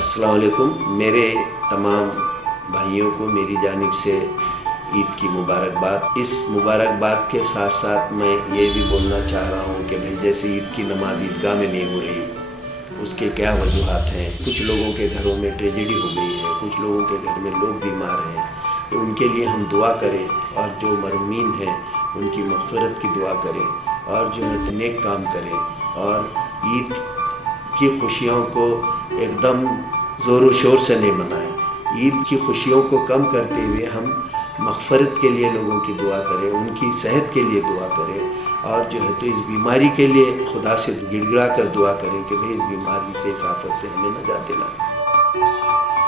अस्सलाम वालेकुम। मेरे तमाम भाइयों को मेरी जानिब से ईद की मुबारकबाद। इस मुबारकबाद के साथ साथ मैं ये भी बोलना चाह रहा हूँ कि भाई जैसे ईद की नमाज ईदगाह में नहीं हो रही, उसके क्या वजूहात हैं। कुछ लोगों के घरों में ट्रेजेडी हो गई है, कुछ लोगों के घर में लोग बीमार हैं, तो उनके लिए हम दुआ करें और जो मरहूमीन हैं उनकी मग़फ़िरत की दुआ करें और जो है नेक काम करें और ईद की खुशियों को एकदम ज़ोर शोर से नहीं मनाएं। ईद की खुशियों को कम करते हुए हम मग़फ़िरत के लिए लोगों की दुआ करें, उनकी सेहत के लिए दुआ करें और जो है तो इस बीमारी के लिए खुदा से गिड़गिड़ा कर दुआ करें कि भाई इस बीमारी से, इस आफत से हमें नजात दिलाएं।